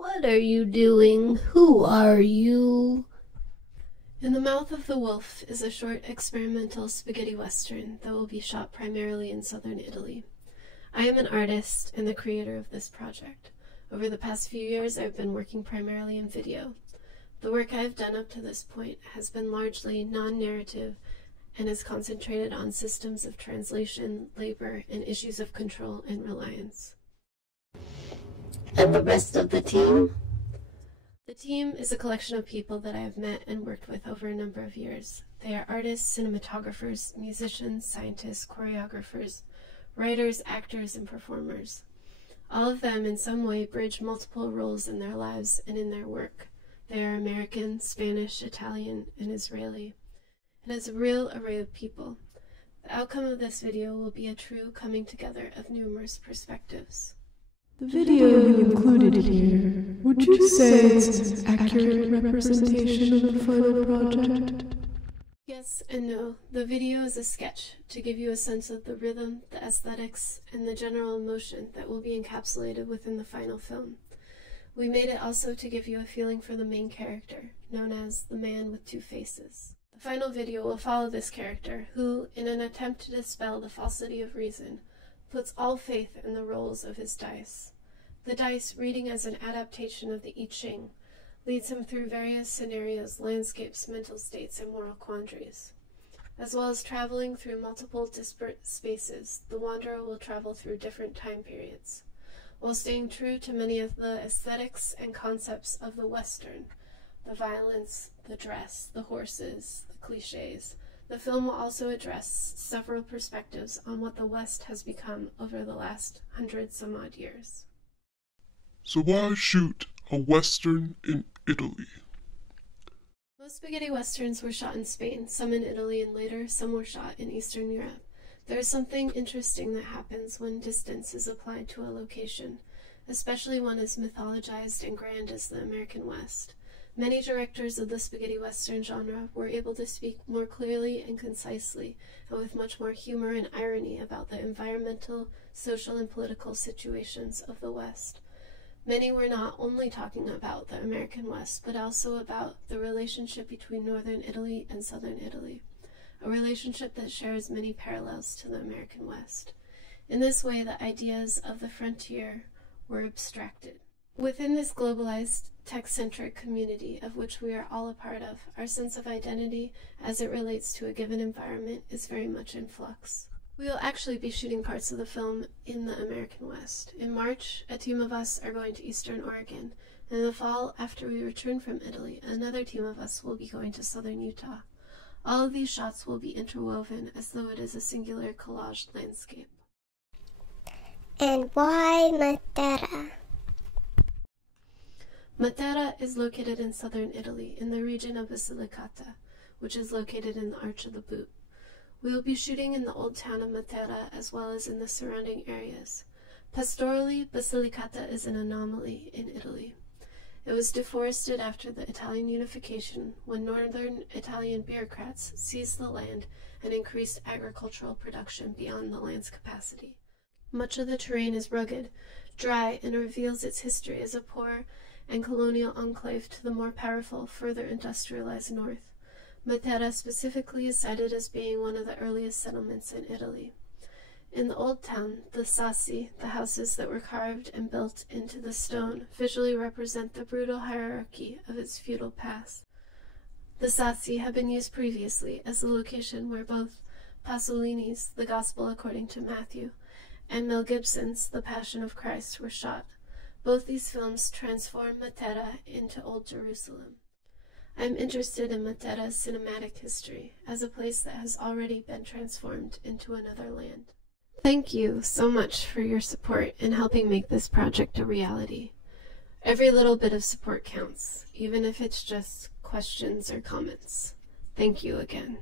What are you doing? Who are you? In the Mouth of the Wolf is a short experimental spaghetti western that will be shot primarily in southern Italy. I am an artist and the creator of this project. Over the past few years, I've been working primarily in video. The work I have done up to this point has been largely non-narrative and is concentrated on systems of translation, labor, and issues of control and reliance. And the rest of the team? The team is a collection of people that I have met and worked with over a number of years. They are artists, cinematographers, musicians, scientists, choreographers, writers, actors, and performers. All of them in some way bridge multiple roles in their lives and in their work. They are American, Spanish, Italian, and Israeli. It is a real array of people. The outcome of this video will be a true coming together of numerous perspectives. The video you included here, would you say it's an accurate representation of the final project? Yes and no. The video is a sketch to give you a sense of the rhythm, the aesthetics, and the general emotion that will be encapsulated within the final film. We made it also to give you a feeling for the main character, known as the man with two faces. The final video will follow this character, who, in an attempt to dispel the falsity of reason, puts all faith in the rolls of his dice. The dice, reading as an adaptation of the I Ching, leads him through various scenarios, landscapes, mental states, and moral quandaries. As well as traveling through multiple disparate spaces, the wanderer will travel through different time periods. While staying true to many of the aesthetics and concepts of the Western, the violence, the dress, the horses, the cliches, the film will also address several perspectives on what the West has become over the last 100-some-odd years. So why shoot a Western in Italy? Most spaghetti westerns were shot in Spain, some in Italy, and later some were shot in Eastern Europe. There is something interesting that happens when distance is applied to a location, especially one as mythologized and grand as the American West. Many directors of the spaghetti western genre were able to speak more clearly and concisely, and with much more humor and irony about the environmental, social, and political situations of the West. Many were not only talking about the American West, but also about the relationship between northern Italy and southern Italy, a relationship that shares many parallels to the American West. In this way, the ideas of the frontier were abstracted. Within this globalized, tech-centric community of which we are all a part of, our sense of identity as it relates to a given environment is very much in flux. We will actually be shooting parts of the film in the American West. In March, a team of us are going to Eastern Oregon, and in the fall, after we return from Italy, another team of us will be going to southern Utah. All of these shots will be interwoven as though it is a singular collage landscape. And why Matera? Matera is located in southern Italy, in the region of Basilicata, which is located in the Arch of the Boot. We will be shooting in the old town of Matera as well as in the surrounding areas. Pastorally, Basilicata is an anomaly in Italy. It was deforested after the Italian unification, when northern Italian bureaucrats seized the land and increased agricultural production beyond the land's capacity. Much of the terrain is rugged, dry, and reveals its history as a poor and colonial enclave to the more powerful, further industrialized north. Matera specifically is cited as being one of the earliest settlements in Italy. In the old town, the sassi, the houses that were carved and built into the stone, visually represent the brutal hierarchy of its feudal past. The sassi have been used previously as the location where both Pasolini's The Gospel According to Matthew and Mel Gibson's The Passion of Christ were shot. Both these films transform Matera into Old Jerusalem. I am interested in Matera's cinematic history as a place that has already been transformed into another land. Thank you so much for your support in helping make this project a reality. Every little bit of support counts, even if it's just questions or comments. Thank you again.